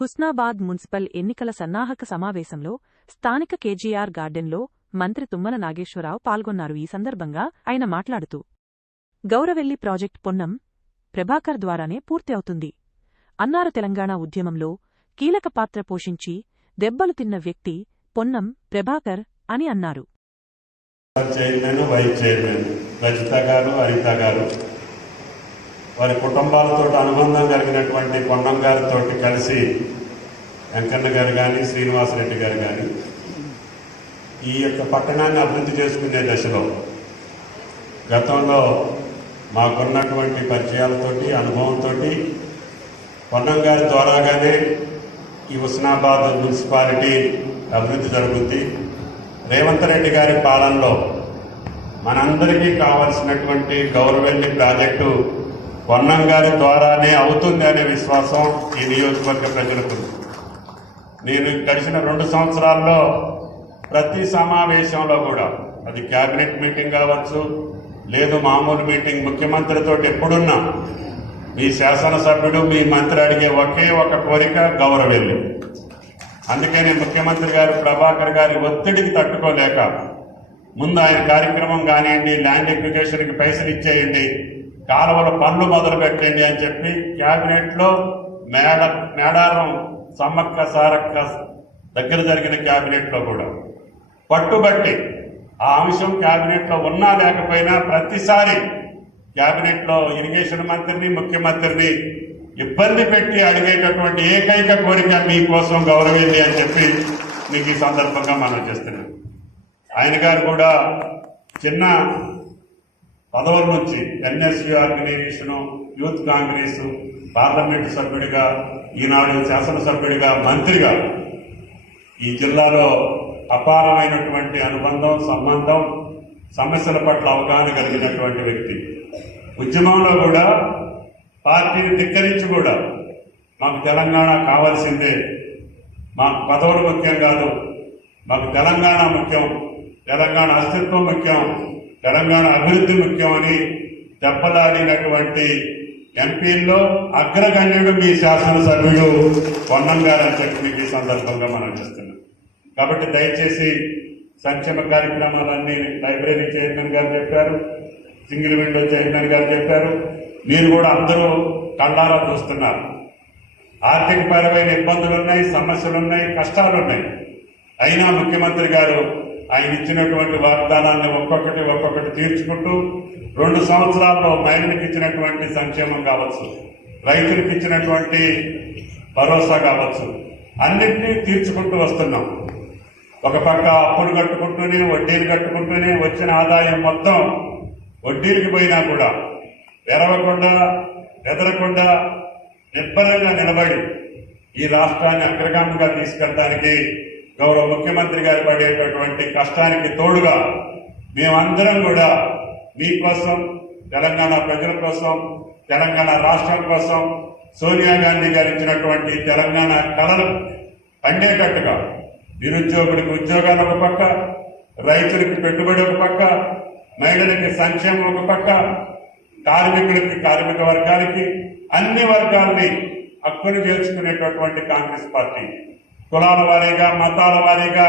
Husnabad municipal ఎన్నికల సన్నాహక సమావేశంలో స్థానిక కేజీఆర్ గార్డెన్లో మంత్రి తుమ్మల నాగేశ్వరరావు పాల్గొన్నారు. ఈ సందర్భంగా ఆయన మాట్లాడుతూ, గౌరవెల్లి ప్రాజెక్ట్ పొన్నం ప్రభాకర్ ద్వారానే పూర్తి అవుతుంది అన్నారు. తెలంగాణ ఉద్యమంలో కీలక పాత్ర పోషించి దెబ్బలు తిన్న వ్యక్తి పొన్నం ప్రభాకర్ అని అన్నారు. చైర్మన్, వైస్ చైర్మన్ రజిత గారు, హరిత గారు, వారి కుటుంబాలతో అనుబంధం కలిగినటువంటి పొన్నం గారితో కలిసి వెంకన్న గారు కానీ, శ్రీనివాసరెడ్డి గారు కానీ ఈ యొక్క పట్టణాన్ని అభివృద్ధి చేసుకునే దశలో గతంలో మాకున్నటువంటి పరిచయాలతోటి, అనుభవంతో పొన్నం గారి ద్వారాగానే ఈ హుస్నాబాద్ మున్సిపాలిటీ అభివృద్ధి జరుగుద్ది. రేవంత్ రెడ్డి గారి పాలనలో మనందరికీ కావలసినటువంటి గౌరవెల్లి ప్రాజెక్టు పొన్నం గారి ద్వారానే అవుతుంది అనే విశ్వాసం ఈ నియోజకవర్గ ప్రజలకు. నేను గడిచిన 2 సంవత్సరాల్లో ప్రతి సమావేశంలో కూడా, అది క్యాబినెట్ మీటింగ్ కావచ్చు, లేదు మామూలు మీటింగ్, ముఖ్యమంత్రితో ఎప్పుడున్నా మీ శాసనసభ్యుడు, మీ మంత్రి అడిగే ఒకే ఒక కోరిక గౌరవెల్లి. అందుకనే ముఖ్యమంత్రి గారు ప్రభాకర్ గారి ఒత్తిడికి తట్టుకోలేక ముందు ఆయన కార్యక్రమం కానివ్వండి, ల్యాండ్ ఎక్విజిషన్కి పైసలు ఇచ్చేయండి, కాలువల పనులు మొదలు పెట్టండి అని చెప్పి క్యాబినెట్లో మేడారం సమ్మక్క సారక్క దగ్గర జరిగిన క్యాబినెట్లో కూడా పట్టుబట్టి ఆ అంశం క్యాబినెట్లో ఉన్నా లేకపోయినా ప్రతిసారి క్యాబినెట్లో ఇరిగేషన్ మంత్రిని, ముఖ్యమంత్రిని ఇబ్బంది పెట్టి అడిగేటటువంటి ఏకైక కోరిక మీకోసం గౌరవేంది అని చెప్పి మీకు ఈ సందర్భంగా మనం చేస్తున్నాం. ఆయన గారు కూడా చిన్న పదవుల నుంచి NSU organisation, youth Congress, parliament సభ్యుడిగా, ఈనాడు శాసనసభ్యుడిగా, మంత్రిగా ఈ జిల్లాలో అపారమైనటువంటి అనుబంధం, సంబంధం, సమస్యల పట్ల అవగాహన కలిగినటువంటి వ్యక్తి. ఉద్యమంలో కూడా పార్టీని ధిక్కరించి కూడా మాకు తెలంగాణ కావాల్సిందే, మాకు పదవులు ముఖ్యం కాదు, మాకు తెలంగాణ ముఖ్యం, తెలంగాణ అస్తిత్వం ముఖ్యం, తెలంగాణ అభివృద్ధి ముఖ్యం అని దెబ్బలాడినటువంటి ఎంపీల్లో అగ్రగణ్యుడు మీ శాసనసభ్యుడు పొన్నం గారు అని చెప్పి మీకు ఈ సందర్భంగా మనం చేస్తున్నాం. కాబట్టి దయచేసి సంక్షేమ కార్యక్రమాలన్నీ లైబ్రరీ చైర్మన్ గారు చెప్పారు, సింగిల్ విండో చైర్మన్ గారు చెప్పారు, మీరు కూడా అందరూ కళ్ళారా చూస్తున్నారు. ఆర్థిక పరమైన ఇబ్బందులున్నాయి, సమస్యలున్నాయి, కష్టాలున్నాయి. అయినా ముఖ్యమంత్రి గారు ఆయన ఇచ్చినటువంటి వాగ్దానాన్ని ఒక్కొక్కటి తీర్చుకుంటూ 2 సంవత్సరాల్లో మహిళలకు ఇచ్చినటువంటి సంక్షేమం కావచ్చు, రైతులకు ఇచ్చినటువంటి భరోసా కావచ్చు, అన్నింటినీ తీర్చుకుంటూ వస్తున్నాం. ఒక పక్క అప్పులు కట్టుకుంటూనే, వడ్డీలు కట్టుకుంటూనే వచ్చిన ఆదాయం మొత్తం వడ్డీలకు పోయినా కూడా ఎరవకుండా, ఎదరకుండా నిర్భరంగా నిలబడి ఈ రాష్ట్రాన్ని అగ్రగామిగా తీసుకెళ్ళడానికి గౌరవ ముఖ్యమంత్రి గారు పడేటటువంటి కష్టానికి తోడుగా మేమందరం కూడా మీకోసం, తెలంగాణ ప్రజల కోసం, తెలంగాణ రాష్ట్రం కోసం సోనియా గాంధీ గారు ఇచ్చినటువంటి తెలంగాణ కళలు పండేటట్టుగా నిరుద్యోగులకు ఉద్యోగాలు ఒక పక్క, రైతులకు పెట్టుబడి ఒక పక్క, మహిళలకి సంక్షేమం ఒక పక్క, కార్మికులకి, కార్మిక వర్గానికి, అన్ని వర్గాల్ని హక్కును చేర్చుకునేటటువంటి కాంగ్రెస్ పార్టీ కులాల వారీగా, మతాల వారీగా